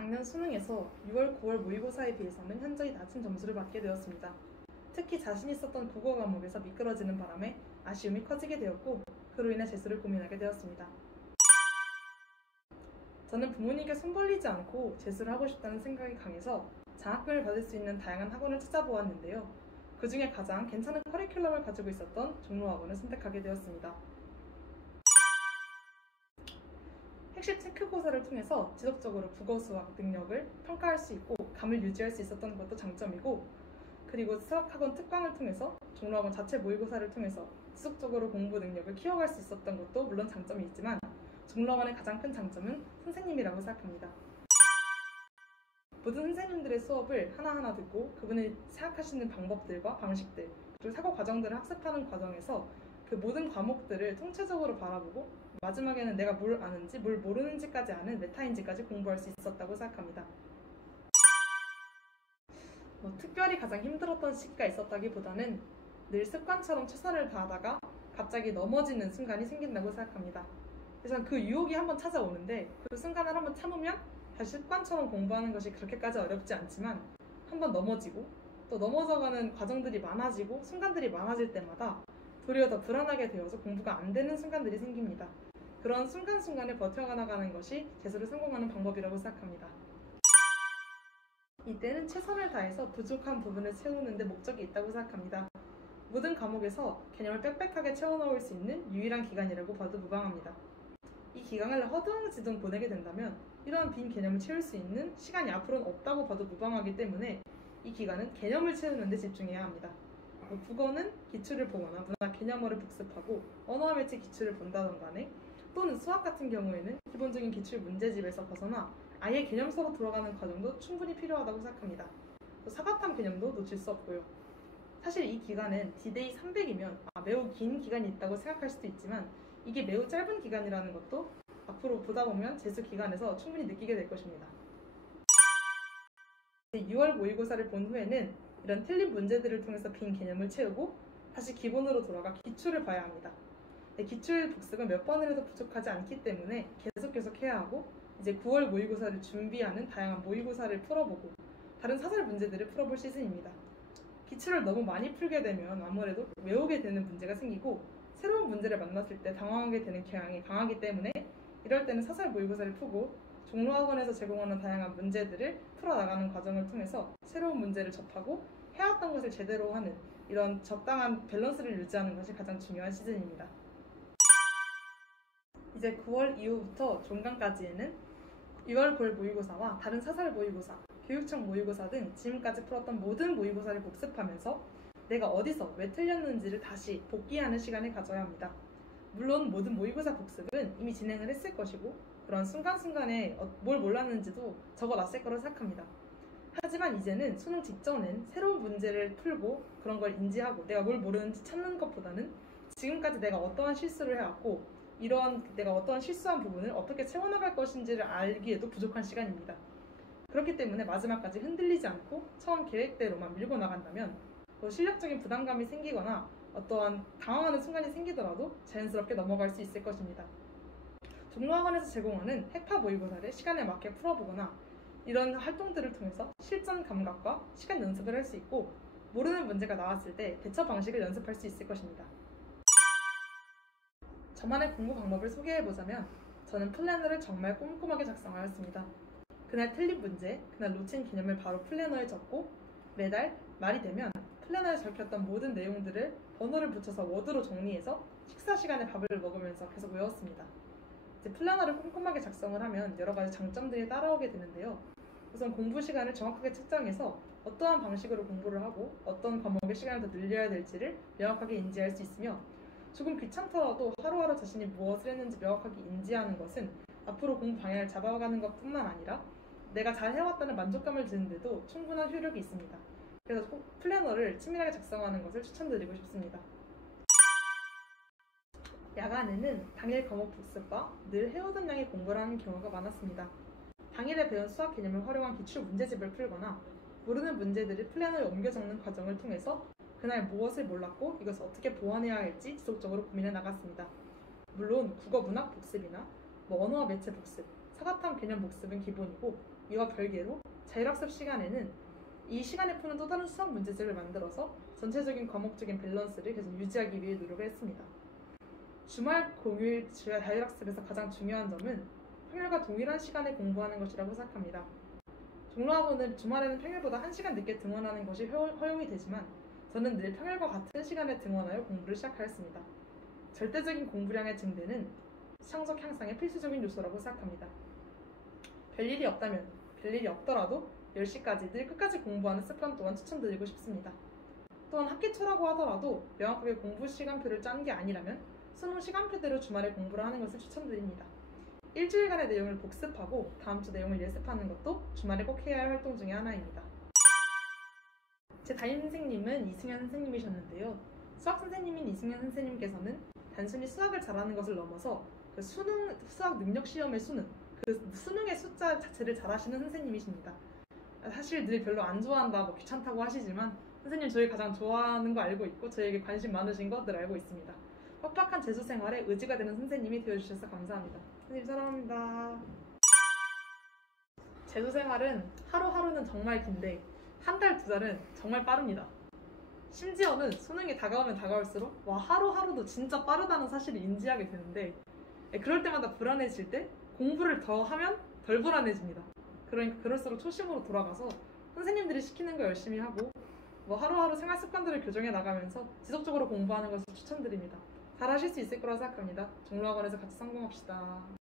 작년 수능에서 6월, 9월 모의고사에 비해서는 현저히 낮은 점수를 받게 되었습니다. 특히 자신 있었던 국어 과목에서 미끄러지는 바람에 아쉬움이 커지게 되었고 그로 인해 재수를 고민하게 되었습니다. 저는 부모님께 손 벌리지 않고 재수를 하고 싶다는 생각이 강해서 장학금을 받을 수 있는 다양한 학원을 찾아보았는데요. 그 중에 가장 괜찮은 커리큘럼을 가지고 있었던 종로학원을 선택하게 되었습니다. 핵심 체크고사를 통해서 지속적으로 국어 수학 능력을 평가할 수 있고 감을 유지할 수 있었던 것도 장점이고, 그리고 수학학원 특강을 통해서 종로학원 자체 모의고사를 통해서 지속적으로 공부 능력을 키워갈 수 있었던 것도 물론 장점이 있지만 종로학원의 가장 큰 장점은 선생님이라고 생각합니다. 모든 선생님들의 수업을 하나하나 듣고 그분이 생각하시는 방법들과 방식들, 그리고 사고 과정들을 학습하는 과정에서 그 모든 과목들을 통체적으로 바라보고 마지막에는 내가 뭘 아는지 뭘 모르는지까지 아는 메타인지까지 공부할 수 있었다고 생각합니다. 특별히 가장 힘들었던 시기가 있었다기보다는 늘 습관처럼 최선을 다하다가 갑자기 넘어지는 순간이 생긴다고 생각합니다. 그래서 그 유혹이 한번 찾아오는데 그 순간을 한번 참으면 다시 습관처럼 공부하는 것이 그렇게까지 어렵지 않지만 한번 넘어지고 또 넘어져가는 과정들이 많아지고 순간들이 많아질 때마다 도리어 더 불안하게 되어서 공부가 안 되는 순간들이 생깁니다. 그런 순간순간을 버텨나가는 것이 재수를 성공하는 방법이라고 생각합니다. 이때는 최선을 다해서 부족한 부분을 채우는 데 목적이 있다고 생각합니다. 모든 과목에서 개념을 빽빽하게 채워넣을 수 있는 유일한 기간이라고 봐도 무방합니다. 이 기간을 허둥지둥 보내게 된다면 이러한 빈 개념을 채울 수 있는 시간이 앞으로는 없다고 봐도 무방하기 때문에 이 기간은 개념을 채우는 데 집중해야 합니다. 국어는 기출을 보거나 문학 개념어를 복습하고 언어와 매체 기출을 본다던 간에, 또는 수학 같은 경우에는 기본적인 기출 문제집에서 벗어나 아예 개념서로 들어가는 과정도 충분히 필요하다고 생각합니다. 또 사과탐 개념도 놓칠 수 없고요. 사실 이 기간은 D-Day 300이면 매우 긴 기간이 있다고 생각할 수도 있지만 이게 매우 짧은 기간이라는 것도 앞으로 보다 보면 재수 기간에서 충분히 느끼게 될 것입니다. 6월 모의고사를 본 후에는 이런 틀린 문제들을 통해서 빈 개념을 채우고 다시 기본으로 돌아가 기출을 봐야 합니다. 기출 복습은 몇 번을 해도 부족하지 않기 때문에 계속 해야 하고, 이제 9월 모의고사를 준비하는 다양한 모의고사를 풀어보고 다른 사설 문제들을 풀어볼 시즌입니다. 기출을 너무 많이 풀게 되면 아무래도 외우게 되는 문제가 생기고 새로운 문제를 만났을 때 당황하게 되는 경향이 강하기 때문에 이럴 때는 사설 모의고사를 푸고 종로학원에서 제공하는 다양한 문제들을 풀어나가는 과정을 통해서 새로운 문제를 접하고 해왔던 것을 제대로 하는 이런 적당한 밸런스를 유지하는 것이 가장 중요한 시즌입니다. 이제 9월 이후부터 종강까지에는 6월, 9월 모의고사와 다른 사설 모의고사, 교육청 모의고사 등 지금까지 풀었던 모든 모의고사를 복습하면서 내가 어디서 왜 틀렸는지를 다시 복기하는 시간을 가져야 합니다. 물론 모든 모의고사 복습은 이미 진행을 했을 것이고 그런 순간순간에 뭘 몰랐는지도 적어놨을 거라고 생각합니다. 하지만 이제는 수능 직전엔 새로운 문제를 풀고 그런 걸 인지하고 내가 뭘 모르는지 찾는 것보다는 지금까지 내가 어떠한 실수를 해왔고 이러한 내가 어떠한 실수한 부분을 어떻게 채워나갈 것인지를 알기에도 부족한 시간입니다. 그렇기 때문에 마지막까지 흔들리지 않고 처음 계획대로만 밀고 나간다면 실력적인 부담감이 생기거나 어떠한 당황하는 순간이 생기더라도 자연스럽게 넘어갈 수 있을 것입니다. 종로학원에서 제공하는 해파 모의고사를 시간에 맞게 풀어보거나 이런 활동들을 통해서 실전 감각과 시간 연습을 할 수 있고 모르는 문제가 나왔을 때 대처 방식을 연습할 수 있을 것입니다. 저만의 공부 방법을 소개해보자면 저는 플래너를 정말 꼼꼼하게 작성하였습니다. 그날 틀린 문제, 그날 놓친 개념을 바로 플래너에 적고 매달 말이 되면 플래너에 적혔던 모든 내용들을 번호를 붙여서 워드로 정리해서 식사 시간에 밥을 먹으면서 계속 외웠습니다. 이제 플래너를 꼼꼼하게 작성을 하면 여러 가지 장점들이 따라오게 되는데요. 우선 공부 시간을 정확하게 측정해서 어떠한 방식으로 공부를 하고 어떤 과목의 시간을 더 늘려야 될지를 명확하게 인지할 수 있으며, 조금 귀찮더라도 하루하루 자신이 무엇을 했는지 명확하게 인지하는 것은 앞으로 공부 방향을 잡아가는 것뿐만 아니라 내가 잘 해왔다는 만족감을 드는데도 충분한 효력이 있습니다. 그래서 꼭 플래너를 치밀하게 작성하는 것을 추천드리고 싶습니다. 야간에는 당일 과목 복습과 늘 해오던 양의 공부를 하는 경우가 많았습니다. 당일에 배운 수학 개념을 활용한 기출 문제집을 풀거나 모르는 문제들을 플래너에 옮겨 적는 과정을 통해서 그날 무엇을 몰랐고 이것을 어떻게 보완해야 할지 지속적으로 고민해 나갔습니다. 물론 국어 문학 복습이나 언어와 매체 복습, 사과탐 개념 복습은 기본이고 이와 별개로 자율학습 시간에는 이 시간에 푸는 또 다른 수학 문제집을 만들어서 전체적인 과목적인 밸런스를 계속 유지하기 위해 노력을 했습니다. 주말 공휴일 자율학습에서 가장 중요한 점은 평일과 동일한 시간에 공부하는 것이라고 생각합니다. 종로학원은 주말에는 평일보다 1시간 늦게 등원하는 것이 허용이 되지만 저는 늘 평일과 같은 시간에 등원하여 공부를 시작하였습니다. 절대적인 공부량의 증대는 성적 향상의 필수적인 요소라고 생각합니다. 별일이 없더라도 10시까지 늘 끝까지 공부하는 습관 또한 추천드리고 싶습니다. 또한 학기 초라고 하더라도 명확하게 공부 시간표를 짜는 게 아니라면 수능 시간표대로 주말에 공부를 하는 것을 추천드립니다. 일주일간의 내용을 복습하고 다음 주 내용을 예습하는 것도 주말에 꼭 해야 할 활동 중에 하나입니다. 제 담임 선생님은 이승현 선생님이셨는데요. 수학 선생님인 이승현 선생님께서는 단순히 수학을 잘하는 것을 넘어서 수학 능력 시험의 수능의 숫자 자체를 잘하시는 선생님이십니다. 사실 늘 별로 안 좋아한다, 귀찮다고 하시지만 선생님 저희 가장 좋아하는 거 알고 있고 저에게 관심 많으신 거 늘 알고 있습니다. 빡빡한 재수 생활에 의지가 되는 선생님이 되어주셔서 감사합니다. 선생님 사랑합니다. 재수 생활은 하루하루는 정말 긴데 한 달, 두 달은 정말 빠릅니다. 심지어는 수능이 다가오면 다가올수록 하루하루도 진짜 빠르다는 사실을 인지하게 되는데 그럴 때마다 불안해질 때 공부를 더 하면 덜 불안해집니다. 그러니까 그럴수록 초심으로 돌아가서 선생님들이 시키는 거 열심히 하고 하루하루 생활 습관들을 교정해 나가면서 지속적으로 공부하는 것을 추천드립니다. 잘 하실 수 있을 거라 생각합니다. 종로학원에서 같이 성공합시다.